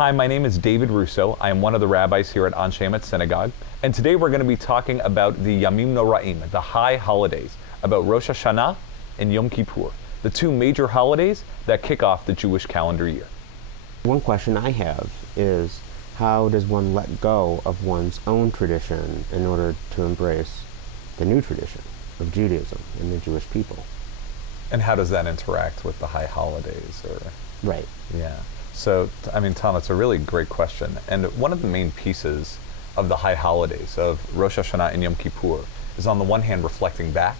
Hi, my name is David Russo. I am one of the rabbis here at Anshe Emet Synagogue, and today we're going to be talking about the Yamim Noraim, the high holidays, about Rosh Hashanah and Yom Kippur, the two major holidays that kick off the Jewish calendar year. One question I have is, how does one let go of one's own tradition in order to embrace the new tradition of Judaism and the Jewish people? And how does that interact with the high holidays? Right. Yeah. So, I mean, Tom, it's a really great question. And one of the main pieces of the high holidays of Rosh Hashanah and Yom Kippur is, on the one hand, reflecting back.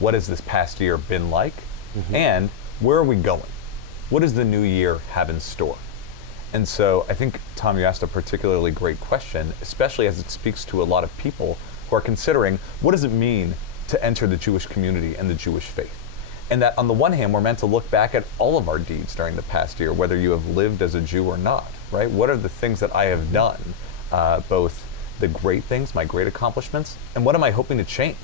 What has this past year been like? And where are we going? What does the new year have in store? And so I think, Tom, you asked a particularly great question, especially as it speaks to a lot of people who are considering, what does it mean to enter the Jewish community and the Jewish faith? And that on the one hand, we're meant to look back at all of our deeds during the past year, whether you have lived as a Jew or not, right? What are the things that I have done, both the great things, my great accomplishments, and what am I hoping to change?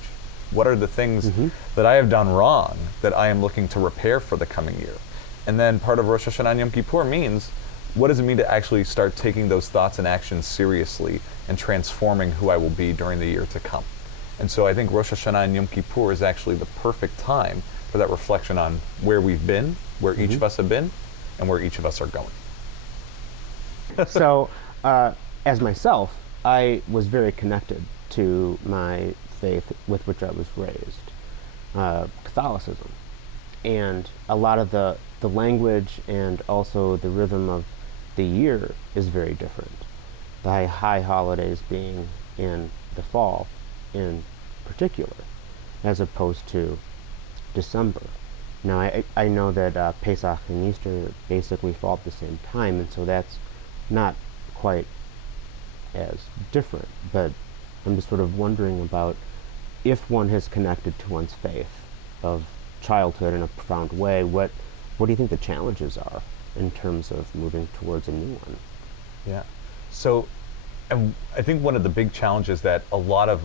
What are the things that I have done wrong that I am looking to repair for the coming year? And then part of Rosh Hashanah and Yom Kippur means, what does it mean to actually start taking those thoughts and actions seriously and transforming who I will be during the year to come? And so I think Rosh Hashanah and Yom Kippur is actually the perfect time for that reflection on where we've been, where each of us have been, and where each of us are going. So, as myself, I was very connected to my faith with which I was raised, Catholicism. And a lot of the language and also the rhythm of the year is very different. The high holidays being in the fall in particular, as opposed to December. Now, I know that Pesach and Easter basically fall at the same time, and so that's not quite as different, but I'm just sort of wondering about if one has connected to one's faith of childhood in a profound way, what do you think the challenges are in terms of moving towards a new one? Yeah. So, and I think one of the big challenges that a lot of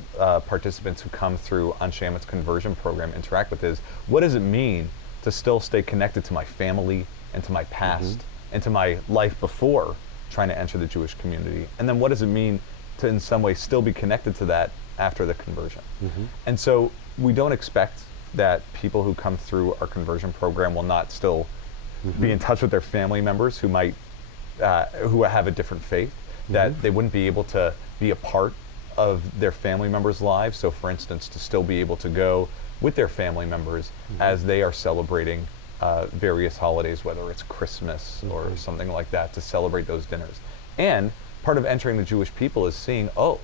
participants who come through Anshe Emet's conversion program interact with is, what does it mean to still stay connected to my family and to my past and to my life before trying to enter the Jewish community? And then what does it mean to, in some way, still be connected to that after the conversion? And so we don't expect that people who come through our conversion program will not still be in touch with their family members who might, who have a different faith, that they wouldn't be able to be a part of their family members' lives. So, for instance, to still be able to go with their family members as they are celebrating various holidays, whether it's Christmas or something like that, to celebrate those dinners. And part of entering the Jewish people is seeing, oh,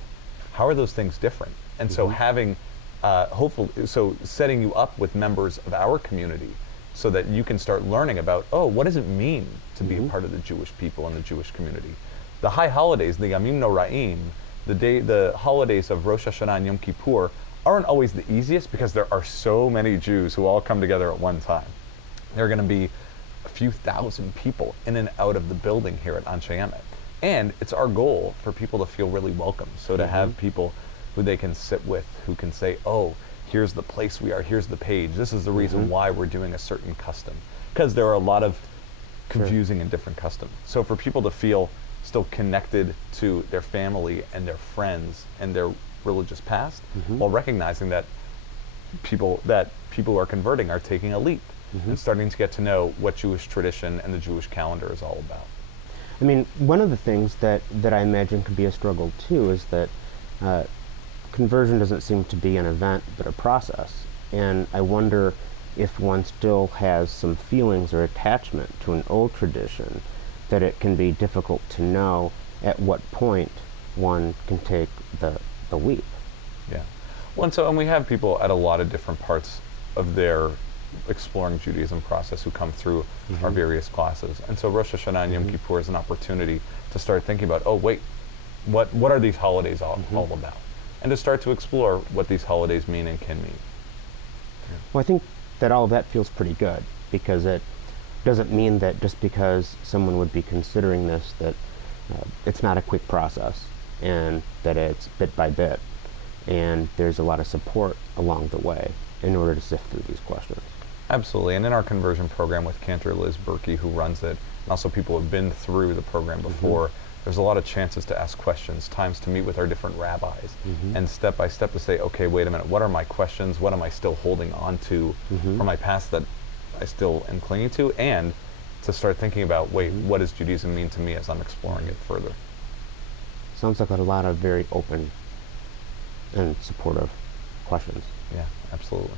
how are those things different? And so having, so setting you up with members of our community so that you can start learning about, oh, what does it mean to be a part of the Jewish people and the Jewish community? The high holidays, the Yamim Noraim, the holidays of Rosh Hashanah and Yom Kippur aren't always the easiest because there are so many Jews who all come together at one time. There are going to be a few thousand people in and out of the building here at Anshe Emet. And it's our goal for people to feel really welcome. So to have people who they can sit with, who can say, oh, here's the place we are, here's the page, this is the reason why we're doing a certain custom. Because there are a lot of confusing and different customs. So for people to feel still connected to their family and their friends and their religious past, while recognizing that people who are converting are taking a leap and starting to get to know what Jewish tradition and the Jewish calendar is all about. I mean, one of the things that I imagine can be a struggle too is that conversion doesn't seem to be an event but a process, and I wonder if one still has some feelings or attachment to an old tradition, that it can be difficult to know at what point one can take the leap. Yeah. Well, and we have people at a lot of different parts of their exploring Judaism process who come through our various classes. And so Rosh Hashanah and Yom Kippur is an opportunity to start thinking about, oh, wait, what are these holidays all about? And to start to explore what these holidays mean and can mean. Yeah. Well, I think that all of that feels pretty good, because it doesn't mean that just because someone would be considering this that it's not a quick process, and that it's bit by bit, and there's a lot of support along the way in order to sift through these questions. Absolutely. And in our conversion program with Cantor Liz Berkey, who runs it, and also people who have been through the program before, there's a lot of chances to ask questions, times to meet with our different rabbis, and step by step to say, okay, wait a minute, what are my questions? What am I still holding on to from my past that I still am clinging to? And to start thinking about, wait, what does Judaism mean to me as I'm exploring it further? Sounds like a lot of very open and supportive questions. Yeah, absolutely.